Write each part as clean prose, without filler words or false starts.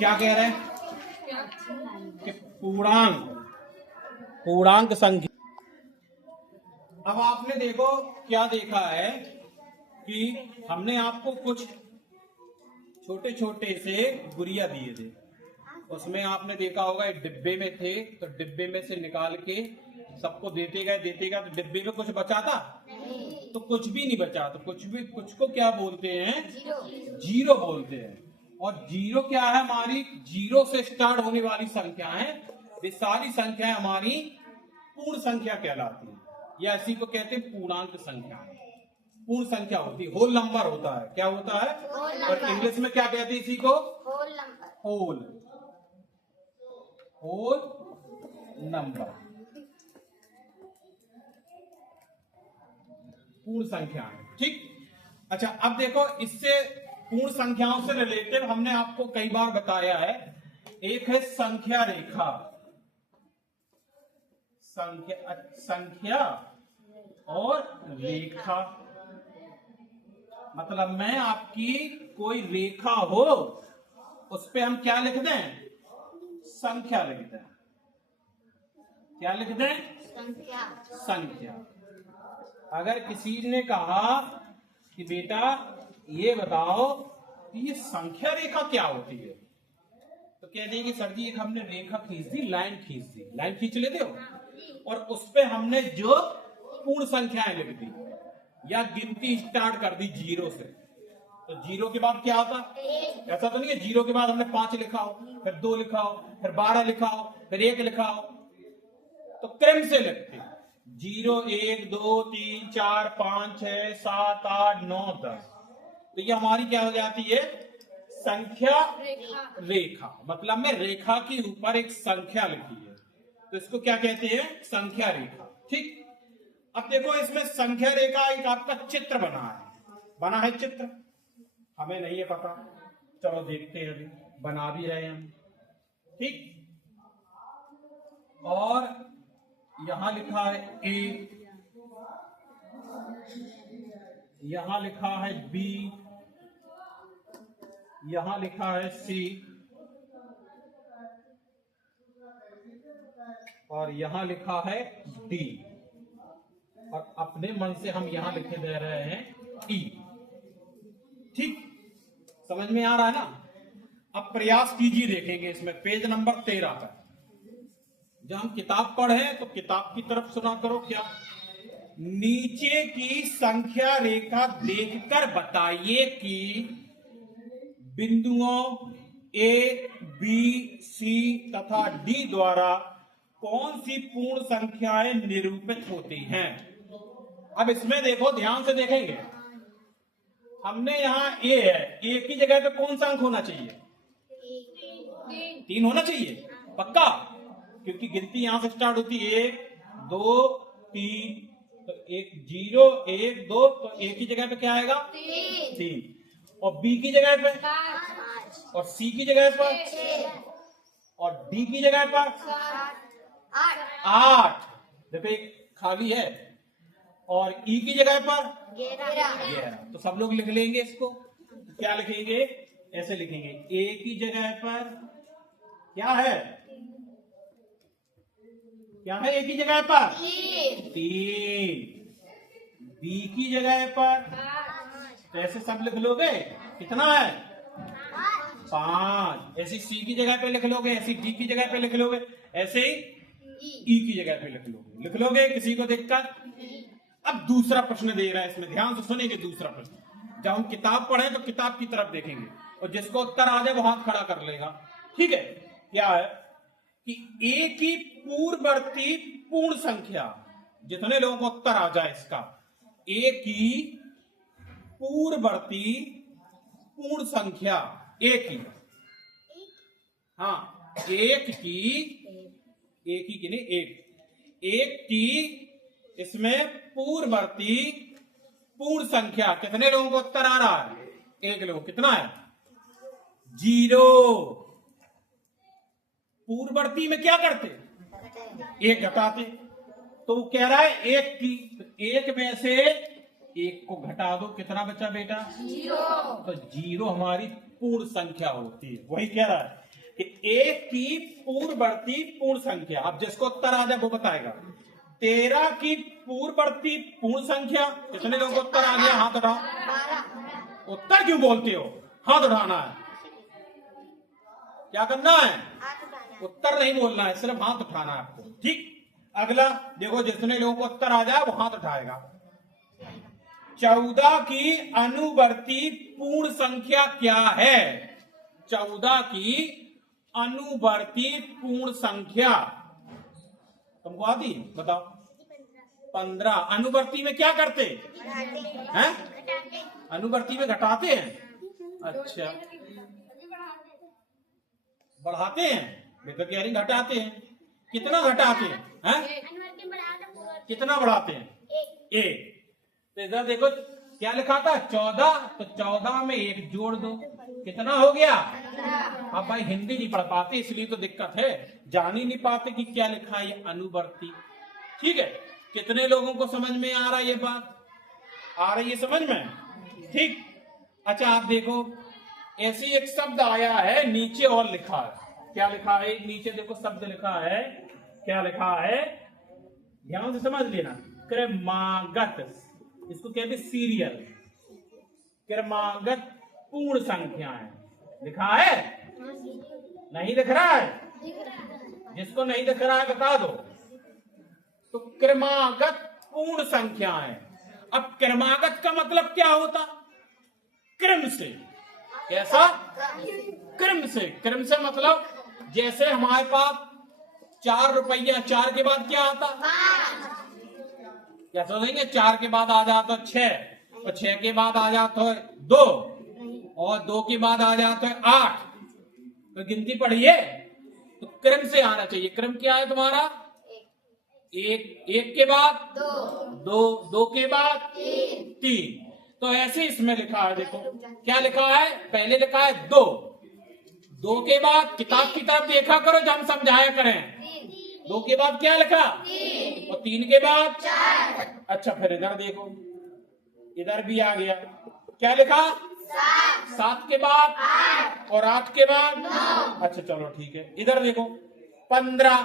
क्या कह रहे हैं कि पूर्णांक संख्या। अब आपने देखो क्या देखा है कि हमने आपको कुछ छोटे छोटे से गुड़िया दिए थे, उसमें आपने देखा होगा एक डिब्बे में थे, तो डिब्बे में से निकाल के सबको देते गए तो डिब्बे में कुछ बचा था? तो कुछ भी नहीं बचा। तो कुछ को क्या बोलते हैं? जीरो बोलते हैं। और जीरो क्या है? हमारी जीरो से स्टार्ट होने वाली संख्या है, ये सारी संख्याएं हमारी पूर्ण संख्या कहलाती है, या इसी को कहते हैं पूर्णांक संख्या। पूर्ण संख्या होती है, होल नंबर होता है। क्या होता है? और इंग्लिश में क्या कहते हैं इसी को? होल नंबर, पूर्ण संख्या है। ठीक। अच्छा, अब देखो इससे पूर्ण संख्याओं से रिलेटेड हमने आपको कई बार बताया है, एक है संख्या रेखा। संख्या और रेखा मतलब मैं आपकी कोई रेखा हो, उस पे हम क्या लिख दें? संख्या लिख दें। क्या लिख दें? संख्या। अगर किसी ने कहा कि बेटा ये बताओ कि ये संख्या रेखा क्या होती है, तो कह देंगे सर जी एक हमने रेखा खींच दी, लाइन खींच दी। लाइन खींच लेते हो और उस पे हमने जो पूर्ण संख्याएं लिख दी या गिनती स्टार्ट कर दी जीरो से, तो जीरो के बाद क्या आता? ऐसा तो नहीं है जीरो के बाद हमने 5 लिखा हो, फिर 2 लिखा हो, फिर 12 लिखा हो, फिर 1 लिखा हो। तो क्रम से लिखते 0 1 2 3 4 5 6 7 8 9 10। तो ये हमारी क्या हो जाती है? संख्या रेखा। मतलब में रेखा के ऊपर एक संख्या लिखी है, तो इसको क्या कहते हैं? संख्या रेखा। ठीक। अब देखो इसमें संख्या रेखा एक आपका चित्र बना है चित्र। हमें नहीं है पता, चलो देखते हैं, अभी बना भी रहे हम। ठीक। और यहां लिखा है A, यहां लिखा है B, यहां लिखा है C, और यहां लिखा है D, और अपने मन से हम यहां लिखे दे रहे हैं E। ठीक। समझ में आ रहा है ना? अब प्रयास कीजिए, देखेंगे इसमें पेज नंबर 13 पर। जब हम किताब पढ़े तो किताब की तरफ सुना करो। क्या? नीचे की संख्या रेखा देखकर बताइए कि बिंदुओं A, B, C तथा D द्वारा कौन सी पूर्ण संख्याएं निरूपित होती हैं। अब इसमें देखो, ध्यान से देखेंगे, हमने यहां A है, A की जगह पे कौन सा अंक होना चाहिए? 3 होना चाहिए, पक्का, क्योंकि गिनती यहां से स्टार्ट होती है 1 2 3, तो 1 0 1 2, तो A की जगह पे क्या आएगा? 3, और B की जगह पे 5, और C की जगह पर 6, और D की जगह पर 8। देखो एक खाली है, और E की जगह पर 11। तो सब लोग लिख लेंगे इसको। तो क्या लिखेंगे? ऐसे लिखेंगे, A की जगह पर क्या है? क्या है A की जगह पर? 3। B की जगह पर तो ऐसे सब लिख लोगे, कितना है? 5। ऐसे C की जगह पे लिख लोगे, ऐसे D की जगह पे लिख लोगे, ऐसे ही E की जगह पे लिख लोगे। किसी को दिक्कत? अब दूसरा प्रश्न दे रहा है, इसमें ध्यान से सुनेंगे। दूसरा प्रश्न, जब हम किताब पढ़े तो किताब की तरफ देखेंगे, और जिसको उत्तर आ जाए वो हाथ खड़ा कर लेगा। ठीक है? क्या है कि A की पूर्ववर्ती पूर्ण संख्या, जितने लोगों को उत्तर आ जाए इसका, A की पूर्ववर्ती पूर्ण संख्या, एक की, हाँ एक की नहीं, एक की इसमें पूर्ववर्ती पूर्ण संख्या, कितने लोगों को उत्तर आ रहा है? 1 लोग। कितना है? 0। पूर्ववर्ती में क्या करते? 1 घटाते। तो वो कह रहा है 1 की, तो 1 में से 1 को घटा दो, कितना बचा बेटा? 0। तो 0 हमारी पूर्ण संख्या होती है। वही कह रहा है कि एक की पूर्ववर्ती पूर्ण संख्या, अब जिसको उत्तर आ जाए वो बताएगा। 13 की पूर्ववर्ती पूर्ण संख्या, कितने लोगों को उत्तर आ गया? हाथ उठाओ। उत्तर क्यों बोलते हो? हाथ उठाना है। क्या करना है? उत्तर नहीं बोलना है, सिर्फ हाथ उठाना है आपको। ठीक, अगला देखो, जितने लोगों को उत्तर आ जाए वो हाथ उठाएगा। 14 की अनुवर्ती पूर्ण संख्या क्या है? 14 की अनुवर्ती पूर्ण संख्या तुमको आती? बताओ। 15। अनुवर्ती में क्या करते हैं? अनुवर्ती में घटाते हैं। अच्छा, बढ़ाते हैं? मैं तो कह रही घटाते हैं। कितना घटाते हैं? कितना बढ़ाते हैं? एक। तो इधर देखो क्या लिखा था? 14। तो 14 में एक जोड़ दो, कितना हो गया? अब भाई हिंदी नहीं पढ़ पाते इसलिए तो दिक्कत है, जान ही नहीं पाते कि क्या लिखा है ये अनुवर्ती। ठीक है, कितने लोगों को समझ में आ रहा है? ये बात आ रही है समझ में? ठीक। अच्छा, आप देखो, ऐसी एक शब्द आया है नीचे और लिखा है। क्या लिखा है? नीचे देखो शब्द लिखा है, क्या लिखा है? ध्यान से समझ लेना। क्रमागत, इसको कहते सीरियल। क्रमागत पूर्ण संख्याएं लिखा है? नहीं दिख रहा है? जिसको नहीं दिख रहा है बता दो। तो क्रमागत पूर्ण संख्याएं। अब क्रमागत का मतलब क्या होता? क्रम से। कैसा? क्रम से। क्रम से मतलब जैसे हमारे पास 4 रुपया, 4 के बाद क्या आता? क्या सोचेंगे? 4 के बाद आ जाता 6, और 6 के बाद आ जाता है 2, और 2 के बाद आ जाता है 8। तो गिनती पढ़िए। तो क्रम से आना चाहिए। क्रम क्या है तुम्हारा? एक के बाद 2, 2 के बाद 3। तो ऐसे इसमें लिखा है, देखो क्या लिखा है? पहले लिखा है 2, 2 के बाद किताब की तरफ देखा करो जब हम समझाया करें। 2 के बाद क्या लिखा? और 3 के बाद 4। अच्छा, फिर इधर देखो, इधर भी आ गया। क्या लिखा? 7 के बाद 8, और 8 के बाद 9। अच्छा चलो ठीक है। इधर देखो 15,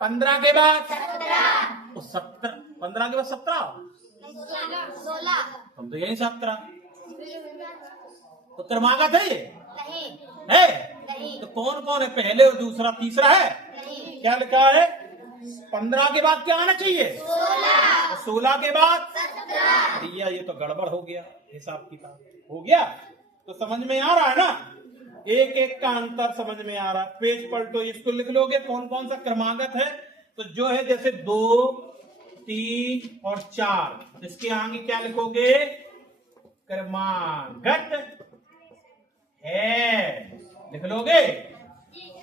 15 के बाद 17, 15 के बाद 17, 16, हम तो यही 17। तो क्रमागत है ये? है? तो कौन कौन है? पहले और दूसरा, तीसरा है? क्या लिखा है? 15 के बाद क्या आना चाहिए? 16, 16 के बाद 17। भैया ये तो गड़बड़ हो गया, हिसाब किताब हो गया। तो समझ में आ रहा है ना? एक एक का अंतर समझ में आ रहा है। पेज पलटो, इसको लिख लोगे कौन कौन सा क्रमागत है। तो जो है जैसे 2, 3 और 4, इसके आगे क्या लिखोगे? क्रमागत है, लिख लोगे।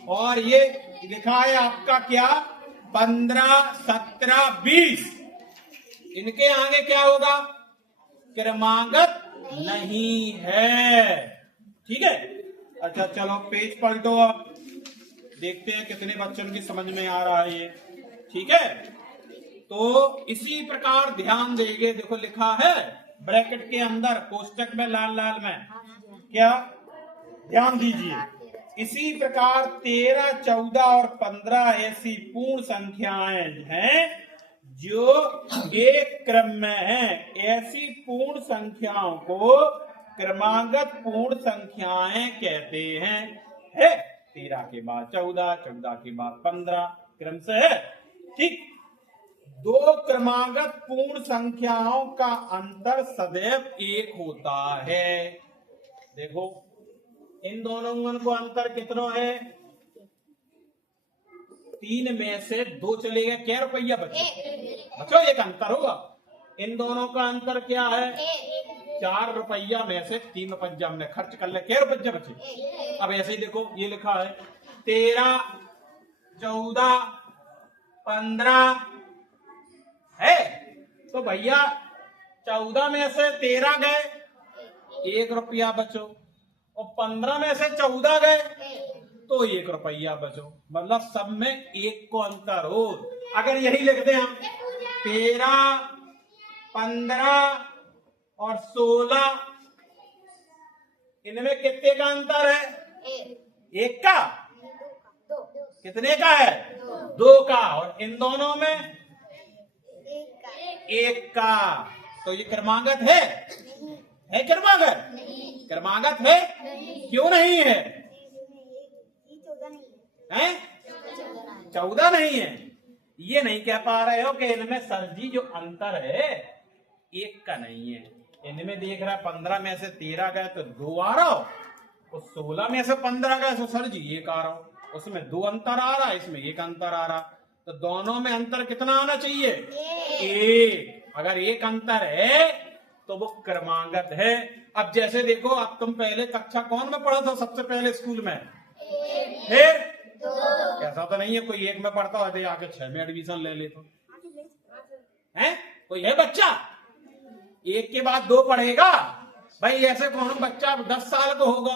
और ये लिखा है आपका क्या? 15, 17, 20। इनके आगे क्या होगा? क्रमागत नहीं है। ठीक है। अच्छा चलो पेज पलटो, अब देखते हैं कितने बच्चों की समझ में आ रहा है ये। ठीक है, तो इसी प्रकार ध्यान देंगे। देखो लिखा है ब्रैकेट के अंदर, कोष्टक में लाल लाल में, क्या? ध्यान दीजिए। इसी प्रकार 13, 14 और 15 ऐसी पूर्ण संख्याएं हैं जो एक क्रम में हैं। ऐसी पूर्ण संख्याओं को क्रमागत पूर्ण संख्याएं कहते हैं। है 13 के बाद 14, 14 के बाद 15, क्रम से है। ठीक। दो क्रमागत पूर्ण संख्याओं का अंतर सदैव एक होता है। देखो इन दोनों को अंतर कितना है? 3 में से 2 चले गए, क्या रुपया बचे? बचो एक अंतर होगा। इन दोनों का अंतर क्या है? 4 रुपया में से 3 रुपया हमने खर्च कर लिया, क्या रुपया बचे? अब ऐसे ही देखो ये लिखा है 13, 14, 15 है। तो भैया 14 में से 13 गए, 1 रुपया बचो, और 15 में से 14 गए तो 1 रुपया बचो। मतलब सब में 1 को अंतर हो। अगर यही लिखते हैं हम 13, 15 और 16, इनमें कितने का अंतर है? एक का कितने का है? दो का। और इन दोनों में एक का। तो ये क्रमागत है क्रमागत? क्रमागत है? क्यों नहीं है? हैं? 14 नहीं है। ये नहीं कह पा रहे हो कि इनमें सर जी जो अंतर है एक का नहीं है। इनमें देख रहा 15 में से 13 गए तो 2 आ रहा हो, और 16 में से 15 गए तो सर जी 1 आ रहा हो। उसमें 2 अंतर आ रहा, इसमें 1 अंतर आ रहा। तो दोनों में अंतर कितना आना चाहिए? 1। अगर 1 अंतर है तो वो क्रमागत है। अब जैसे देखो, अब तुम पहले कक्षा कौन में पढ़ा था सबसे पहले स्कूल में? फिर ऐसा तो नहीं है कोई 1 में पढ़ता हो आके 6 में एडमिशन ले ले तो है कोई है बच्चा 1 के बाद 2 पढ़ेगा? भाई ऐसे कौन बच्चा 10 साल को होगा,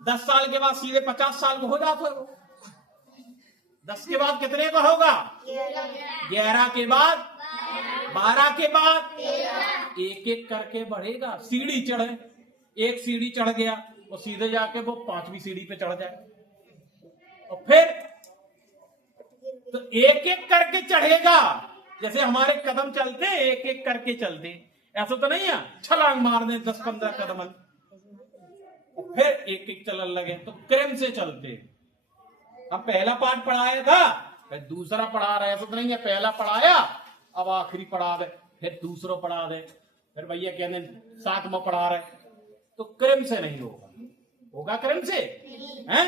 10 साल के बाद सीधे 50 साल को हो जाता है। 10 के बाद कितने का होगा? 11 के बाद 12 के बाद एक एक करके बढ़ेगा। सीढ़ी चढ़े, एक सीढ़ी चढ़ गया और सीधे जाके वो 5वीं सीढ़ी पे चढ़ जाए, और फिर तो एक एक करके चढ़ेगा। जैसे हमारे कदम चलते एक एक करके चलते, ऐसा तो नहीं है छलांग मार दे 10-15 कदम, और फिर एक एक चलने लगे। तो क्रम से चलते। हम पहला पाठ पढ़ाया था, फिर दूसरा पढ़ा रहे, ऐसा तो नहीं है पहला पढ़ाया अब आखिरी पढ़ा दे, फिर दूसरा पढ़ा दे, फिर भैया कहने 7वां पढ़ा रहे। तो क्रम से नहीं होगा, होगा क्रम से? हैं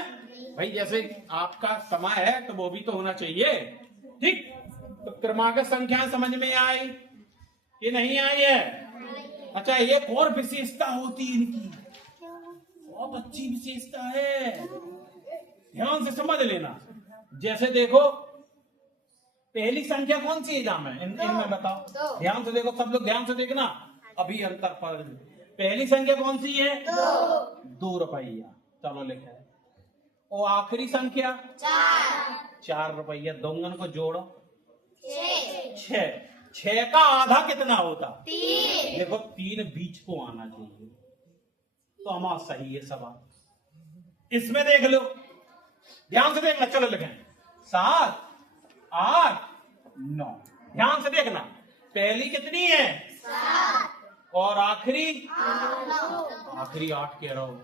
भाई, जैसे आपका समय है तो वो भी तो होना चाहिए। ठीक, तो क्रमागत संख्या समझ में आई कि नहीं आई है? अच्छा, एक और विशेषता होती है इनकी, बहुत अच्छी विशेषता है, ध्यान से समझ लेना। जैसे देखो, पहली संख्या कौन सी है में इनमें बताओ, ध्यान से देखो, सब लोग ध्यान से देखना, अभी अंतर पढ़। पहली संख्या कौन सी है? 2 रुपया। चलो लिखा है। और आखिरी संख्या 4 रुपया। दोनों को जोड़ो 6। 6 का आधा कितना होता? 3। देखो 3 बीच को आना चाहिए, तो हमारा सही है सवाल। इसमें देख लो, ध्यान से देखना। चलो लिखें 7, 8, 9। ध्यान से देखना, पहली कितनी है? 7, और आखिरी 8 कह रहा हूं।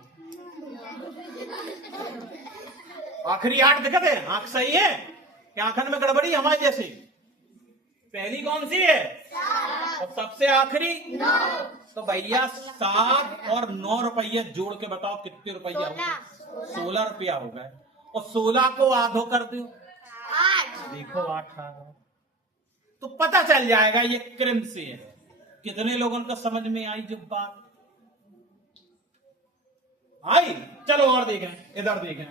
आखिरी 8 दिखते हैं, आंख सही है क्या? आंखन में गड़बड़ी हमारे जैसे? पहली कौन सी है? 7, और सबसे आखिरी 9। तो भैया 7 और 9 रुपया जोड़ के बताओ कितने रुपया होगा? 16 रुपया होगा। और 16 को आधो कर दो, 8। देखो 8 आ गया। तो पता चल जाएगा ये क्रम से है। कितने लोगों को समझ में आई जब बात आई? चलो और देखें, इधर देखें,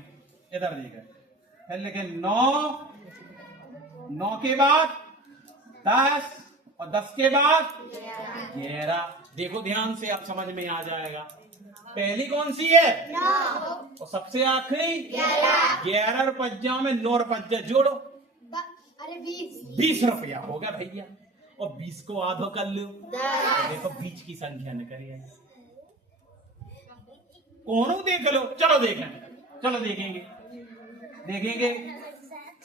इधर देखें। लेकिन 9 के बाद 10, और 10 के बाद 11। देखो ध्यान से, आप समझ में आ जाएगा। पहली कौन सी है? 9, और सबसे आखिरी 11 रुपया में 9 रुपया जोड़ो, अरे 20 रुपया हो गया भैया। और 20 को आधो कर लो, देखो बीच की संख्या निकली। कौन देख लो, चलो देखें, चलो देखेंगे,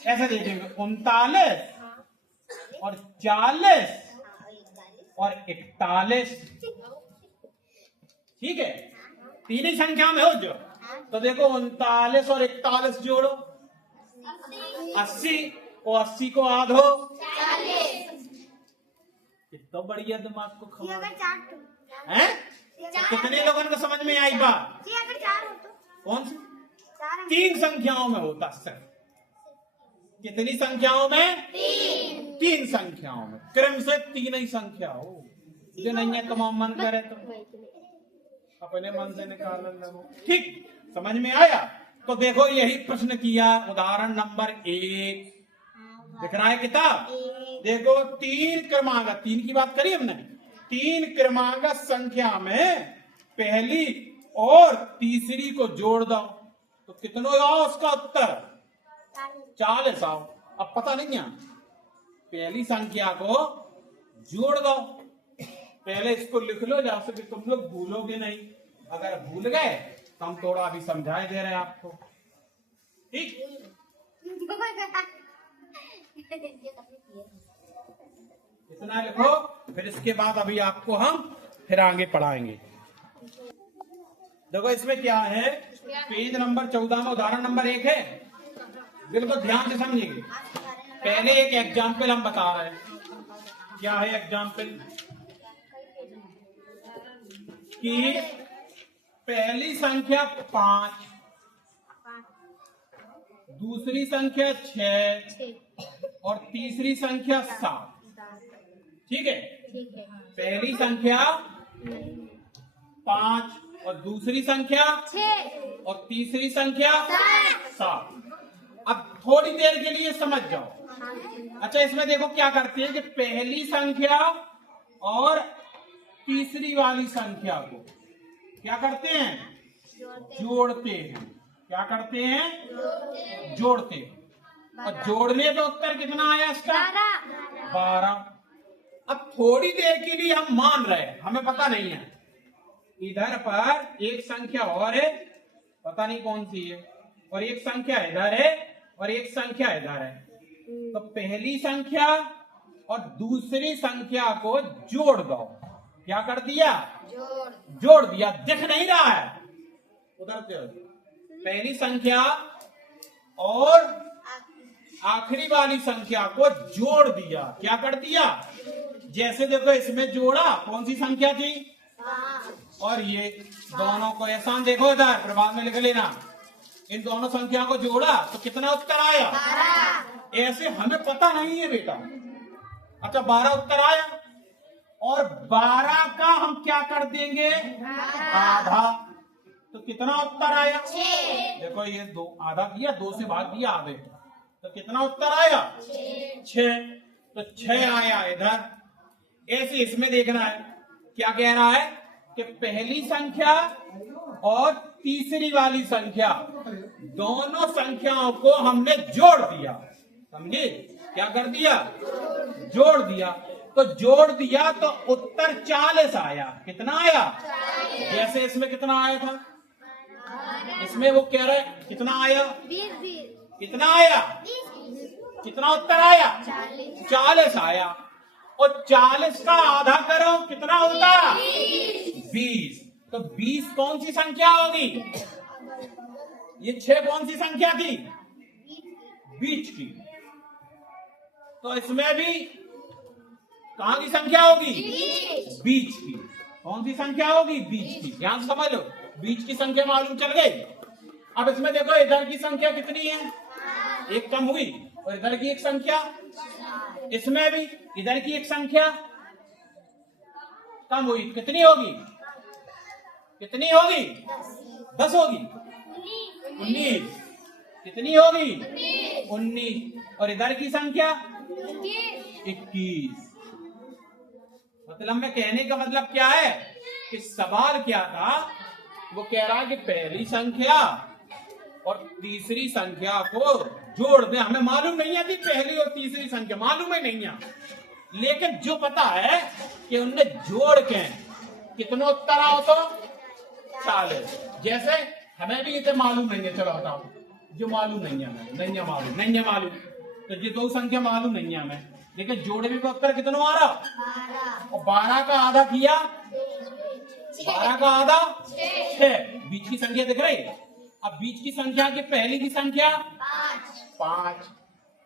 ऐसे देखेंगे। 39 और 40 और 41। ठीक है, 3 ही संख्या में हो जो। तो देखो 39 और 41 जोड़ो 80, और 80 को आधो 40। कितना बढ़िया दिमाग को खबर है। कितने लोगों को समझ में आई बात? अगर 4 हो तो कौन सी? 3 संख्याओं में होता सर। कितनी संख्याओं में? 3 संख्याओं में। क्रम से 3 ही संख्या हो, जो नहीं है तो मन करे तो अपने मन से निकाल लो। ठीक, समझ में आया? तो देखो यही प्रश्न किया। उदाहरण नंबर 1 दिख रहा है किताब, देखो 3 क्रमागत, 3 की बात करी हमने। 3 क्रमागत संख्या में पहली और तीसरी को जोड़ दो तो कितना आओ उसका उत्तर? 40 आओ। अब पता नहीं है, पहली संख्या को जोड़ दो। पहले इसको लिख लो, जहां से भी तुम लोग भूलोगे नहीं। अगर भूल गए तो हम थोड़ा अभी समझाए दे रहे हैं आपको। ठीक। इतना लिखो, फिर इसके बाद अभी आपको हम फिर आगे पढ़ाएंगे। देखो इसमें क्या है, पेज नंबर 14 में उदाहरण नंबर 1 है। बिल्कुल ध्यान से समझिए। पहले एक एग्जाम्पल हम बता रहे हैं। क्या है एग्जाम्पल? कि पहली संख्या 5, दूसरी संख्या 6 और तीसरी संख्या 7। ठीक है। पहली संख्या 5 और दूसरी संख्या 6 और तीसरी संख्या 7। अब थोड़ी देर के लिए समझ जाओ। अच्छा, इसमें देखो क्या करते हैं कि पहली संख्या और तीसरी वाली संख्या को क्या करते हैं? जोड़ते हैं। क्या करते हैं? जोड़ते हैं। और जोड़ने पे उत्तर कितना आया इसका? 12। अब थोड़ी देर के लिए हम मान रहे हैं, हमें पता नहीं है। इधर पर एक संख्या और है, पता नहीं कौन सी है, और एक संख्या इधर है और एक संख्या इधर है। तो पहली संख्या और दूसरी संख्या को जोड़ दो। क्या कर दिया? जोड़ दिया। दिख नहीं रहा है उधर से। पहली संख्या और आखिरी वाली संख्या को जोड़ दिया। क्या कर दिया? जैसे देखो इसमें जोड़ा, कौन सी संख्या थी? और ये दोनों को ऐसा देखो, इधर प्रभाव में लिख लेना। इन दोनों संख्या को जोड़ा तो कितना उत्तर आया? 12। ऐसे हमें पता नहीं है बेटा। अच्छा, 12 उत्तर आया। और 12 का हम क्या कर देंगे? आधा। तो कितना उत्तर आया? 6। देखो ये 2 आधा किया, 2 से भाग दिया आधे, तो कितना उत्तर आया? 6। तो 6 आया इधर। ऐसे इसमें देखना है। क्या कह रहा है कि पहली संख्या और तीसरी वाली संख्या, दोनों संख्याओं को हमने जोड़ दिया। समझे? क्या कर दिया? जोड़ दिया। तो जोड़ दिया तो उत्तर 40 आया। कितना आया? जैसे इसमें कितना आया था, इसमें वो कह रहा है कितना आया? 20। कितना आया? कितना उत्तर आया? 40 आया। और 40 का आधा करो, कितना होता? 20। तो 20 कौन सी संख्या होगी? ये 6 कौन सी संख्या थी? बीच की। तो इसमें भी कहां की संख्या होगी? बीच की। कौन सी संख्या होगी? बीच की। ध्यान से समझ लो, बीच की संख्या मालूम चल गई। अब इसमें देखो इधर की संख्या कितनी है? एक कम हुई। और इधर की एक संख्या, इसमें भी इधर की एक संख्या कम हुई। कितनी होगी? कितनी होगी? 10 होगी। 19। कितनी होगी? 19। और इधर की संख्या 21। मतलब में कहने का मतलब क्या है कि सवाल क्या था? वो कह रहा है कि पहली संख्या और तीसरी संख्या को जोड़ दे। हमें मालूम नहीं है कि पहली और तीसरी संख्या मालूम ही नहीं है, लेकिन जो पता है कि उनने जोड़ के कितना उत्तर आओ तो 40। जैसे हमें भी इतने मालूम नहीं है। चलो बताओ, जो मालूम नहीं है हमें, नहीं है मालूम, नहीं है मालूम, तो ये 2 संख्या मालूम नहीं है हमें, लेकिन जोड़ने का उत्तर कितना आ रहा? 12। और 12 का आधा किया, 12 का आधा 6। बीच की संख्या दिख रही? अब बीच की संख्या की पहली की संख्या 5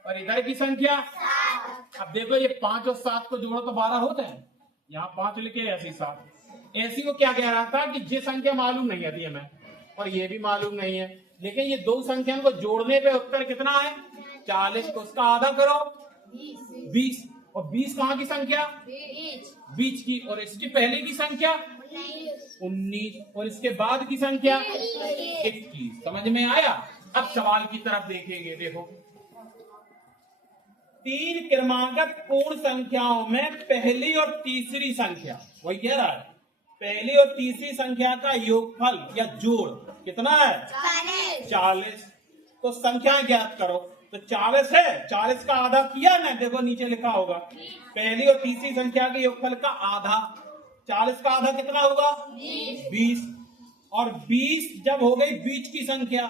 और इधर की संख्या 7। अब देखो ये 5 और 7 को जोड़ो तो 12 होते हैं। यहाँ 5 लिखे, ऐसी 7। ऐसी को क्या कह रहा था कि ये संख्या मालूम नहीं आती हमें और ये भी मालूम नहीं है, लेकिन ये 2 संख्या को जोड़ने पे उत्तर कितना है? 40 को उसका आधा करो 20। और 20 कहाँ की संख्या? बीच की। और इसकी पहले की संख्या 19 और इसके बाद की संख्या 21। समझ में आया? अब सवाल की तरफ देखेंगे। देखो, 3 क्रमांकक पूर्ण संख्याओं में पहली और तीसरी संख्या, वही कह रहा है, पहली और तीसरी संख्या का योगफल या जोड़ कितना है? 40। तो संख्या ज्ञात करो। तो 40 है, 40 का आधा किया ना, देखो नीचे लिखा होगा पहली और तीसरी संख्या के योगफल का आधा। 40 का आधा कितना होगा? 20। और 20 जब हो गई बीच की संख्या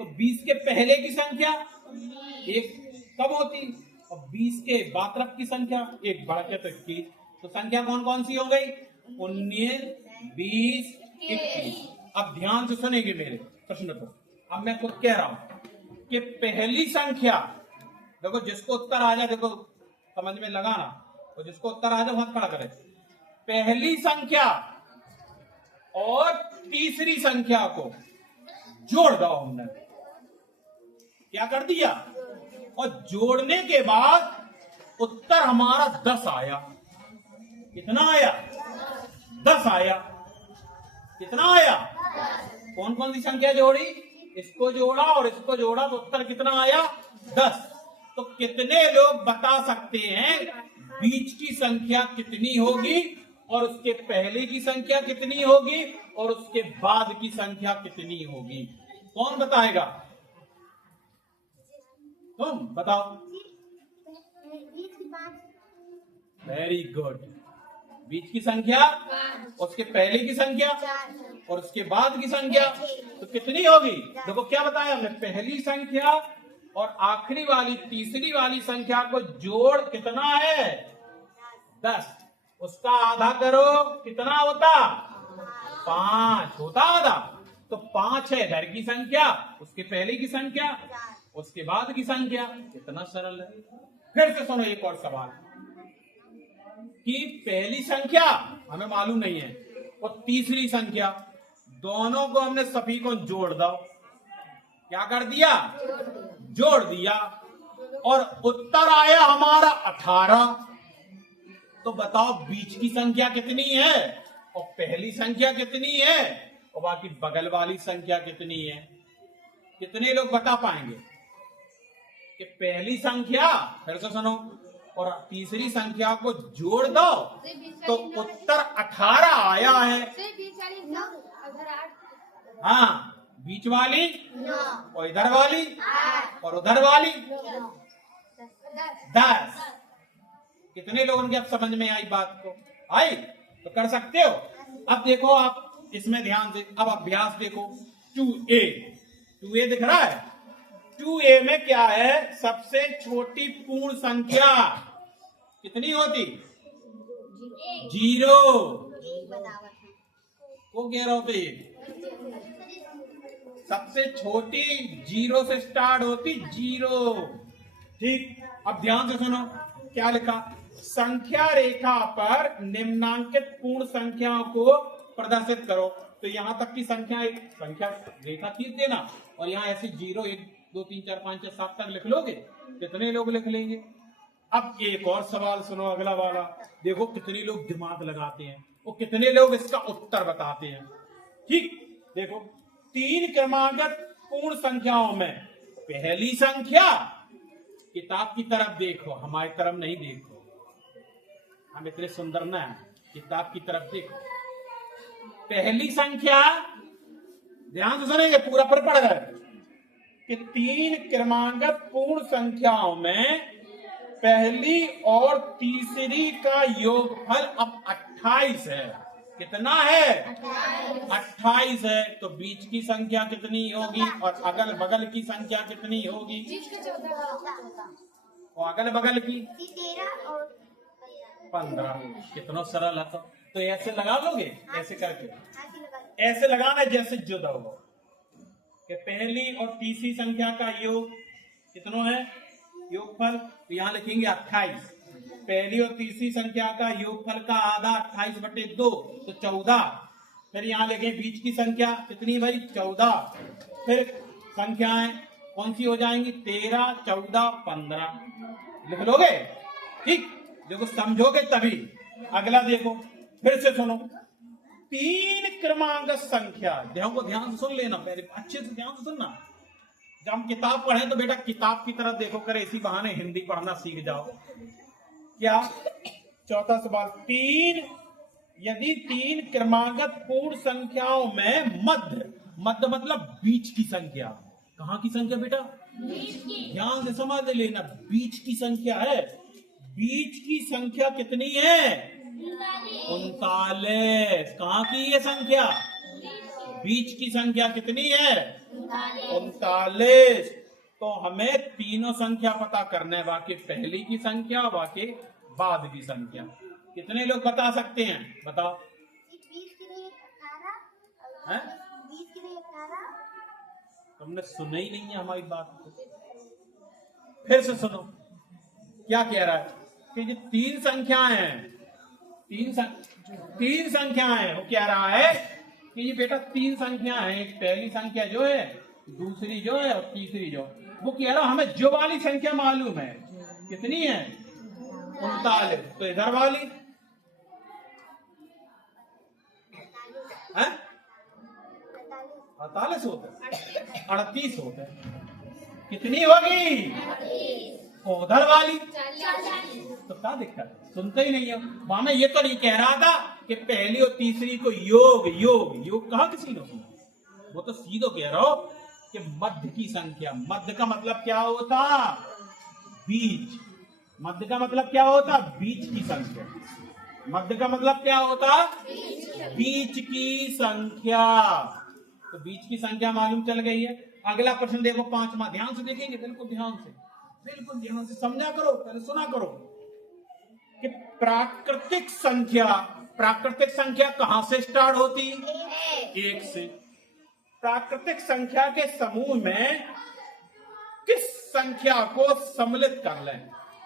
तो 20 के पहले की संख्या 1 कब होती, और 20 के बाद तरफ की संख्या 1 बढ़ के तो 21। तो संख्या कौन कौन सी हो गई, 19, 20, 21। अब ध्यान से सुनेंगे मेरे प्रश्न को। अब मैं खुद कह रहा हूं कि पहली संख्या, देखो जिसको उत्तर आ जाए, देखो समझ में लगाना, तो जिसको उत्तर आ जाए हाथ खड़ा करे। पहली संख्या और तीसरी संख्या को जोड़ दो हमने, क्या कर दिया, और जोड़ने के बाद उत्तर हमारा 10 आया। कितना आया, 10 आया। कितना आया, कौन कौन सी संख्या जोड़ी, इसको जोड़ा और इसको जोड़ा तो उत्तर कितना आया, 10। तो कितने लोग बता सकते हैं बीच की संख्या कितनी होगी, और उसके पहले की संख्या कितनी होगी, और उसके बाद की संख्या कितनी होगी? कौन बताएगा, तुम बताओ। Very good. बीच की संख्या, उसके पहले की संख्या और उसके बाद की संख्या तो कितनी होगी? देखो क्या बताया हमने, पहली संख्या और आखिरी वाली तीसरी वाली संख्या को जोड़ कितना है, 10। उसका आधा करो, कितना होता, 5 होता आधा। तो 5 है इधर की संख्या, उसके पहले की संख्या, उसके बाद की संख्या। कितना सरल है। फिर से सुनो एक और सवाल कि पहली संख्या हमें मालूम नहीं है और तीसरी संख्या, दोनों को हमने सभी को जोड़ दो। क्या कर दिया, जोड़ दिया, और उत्तर आया हमारा 18। तो बताओ बीच की संख्या कितनी है और पहली संख्या कितनी है और बाकी बगल वाली संख्या कितनी है? कितने लोग बता पाएंगे कि पहली संख्या, फिर से सुनो, और तीसरी संख्या को जोड़ दो तो उत्तर 18 आया है। हाँ, बीच वाली और इधर वाली और उधर वाली 10। कितने लोगों की अब समझ में आई बात को? आई तो कर सकते हो। अब देखो आप इसमें ध्यान से, अब अभ्यास देखो 2A। 2A दिख रहा है? 2A में क्या है, सबसे छोटी पूर्ण संख्या कितनी होती, 0। वो कह रहा होते, सबसे छोटी 0 से स्टार्ट होती, 0। ठीक, अब ध्यान से सुनो क्या लिखा, संख्या रेखा पर निम्नांकित पूर्ण संख्याओं को प्रदर्शित करो। तो यहां तक की संख्या, एक संख्या रेखा खींच देना और यहाँ ऐसे 0, 1, 2, 3, 4, 5, 6, 7 तक लिख लोगे। कितने लोग लिख लेंगे? अब एक और सवाल सुनो, अगला वाला देखो कितने लोग दिमाग लगाते हैं और कितने लोग इसका उत्तर बताते हैं। ठीक, देखो 3 क्रमागत पूर्ण संख्याओं में पहली संख्या, किताब की तरफ देखो, हमारी तरफ नहीं देखो, हम इतने सुंदर ना है, किताब की तरफ देखो। पहली संख्या, ध्यान से सुनेंगे, पूरा पर पढ़ रहे कि 3 क्रमागत पूर्ण संख्याओं में पहली और तीसरी का योगफल अब 28 है। कितना है? 28 है। तो बीच की संख्या कितनी होगी और अगल बगल की संख्या कितनी होगी? और अगल बगल की 15। कितना सरल है। तो ऐसे लगा लोगे, ऐसे करके, ऐसे लगाना जैसे जुदा हो कि पहली और तीसरी संख्या का योग कितना है, योगफल। तो यहाँ लिखेंगे 28। पहली और तीसरी संख्या का योगफल का आधा 28/2 तो 14। फिर यहाँ लिखे बीच की संख्या कितनी भाई, 14। फिर संख्याएं कौन सी हो जाएंगी, 13, 14, 15 लिख लोगे। ठीक, देखो समझोगे तभी। अगला देखो, फिर से सुनो, 3 क्रमांक संख्या, ध्यान से सुन लेना, पहले अच्छे से ध्यान से सुनना। जब हम किताब पढ़े तो बेटा किताब की तरफ देखो करे, इसी बहाने हिंदी पढ़ना सीख जाओ। क्या, चौथा सवाल, 3 यदि 3 क्रमागत पूर्ण संख्याओं में मध्य मतलब बीच की संख्या, कहाँ की संख्या बेटा, ध्यान से समझ लेना, बीच की संख्या है। बीच की संख्या कितनी है, 39। कहाँ की ये संख्या, बीच की संख्या कितनी है 39। तो हमें तीनों संख्या पता करना है, वाके पहली की संख्या, वाके बाद की संख्या। कितने लोग बता सकते हैं? बताओ। 20 के लिए 18 हैं? 20 के लिए 18। तुमने सुना ही नहीं है हमारी बात को। फिर से सुनो क्या कह रहा है कि ये तीन संख्याएं हैं, तीन संख्याएं हैं। वो कह रहा है कि ये बेटा तीन संख्या है, एक पहली संख्या जो है, दूसरी जो है और तीसरी जो। वो कह रहा हमें जो वाली संख्या मालूम है, कितनी है? 39। तो इधर वाली है 48 होता है, 38 होता है। कितनी होगी? उधर वाली। तो क्या दिक्कत है? सुनते ही नहीं हो। वहां में ये तो नहीं कह रहा था कि पहली और तीसरी को योग योग योग कहा किसी ने सुना। वो तो सीधो कह रहा हो कि मध्य की संख्या। मध्य का मतलब क्या होता? बीच। मध्य का मतलब क्या होता? बीच की संख्या। मध्य का मतलब क्या होता? बीच की संख्या। तो बीच की संख्या मालूम चल गई है। अगला प्रश्न देखो, 5वां। ध्यान से देखेंगे, बिल्कुल ध्यान से, बिल्कुल ध्यान से समझा करो, पहले सुना करो कि प्राकृतिक संख्या कहां से स्टार्ट होती? एक से। प्राकृतिक संख्या के समूह में किस संख्या को सम्मिलित कर लें?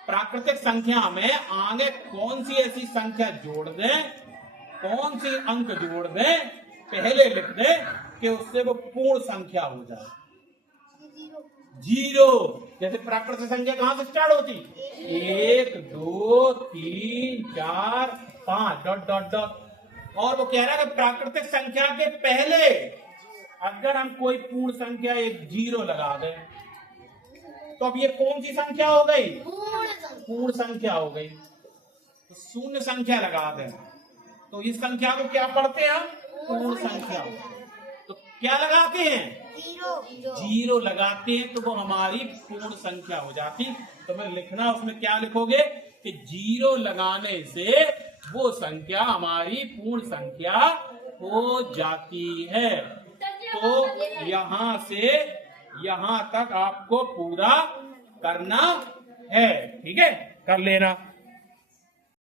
प्राकृतिक संख्या में आगे कौन सी ऐसी संख्या जोड़ दें, कौन सी अंक जोड़ दें, पहले लिख दें कि उससे वो पूर्ण संख्या हो जाए। 0। जैसे प्राकृतिक संख्या कहां से स्टार्ट होती? 1 2 3 4 5 डॉट डॉट डॉट। और वो कह रहा है कि प्राकृतिक संख्या के पहले अगर हम कोई पूर्ण संख्या एक 0 लगा दें तो अब ये कौन सी संख्या हो गई? पूर्ण संख्या हो गई। तो शून्य संख्या लगा दें तो इस संख्या को क्या पढ़ते हैं हम? पूर्ण संख्या। तो क्या लगाते हैं? 0 लगाते हैं तो वो हमारी पूर्ण संख्या हो जाती। तो मैं लिखना उसमें क्या लिखोगे कि 0 लगाने से वो संख्या हमारी पूर्ण संख्या हो जाती है। तो यहां से यहां तक आपको पूरा करना है, ठीक है? कर लेना।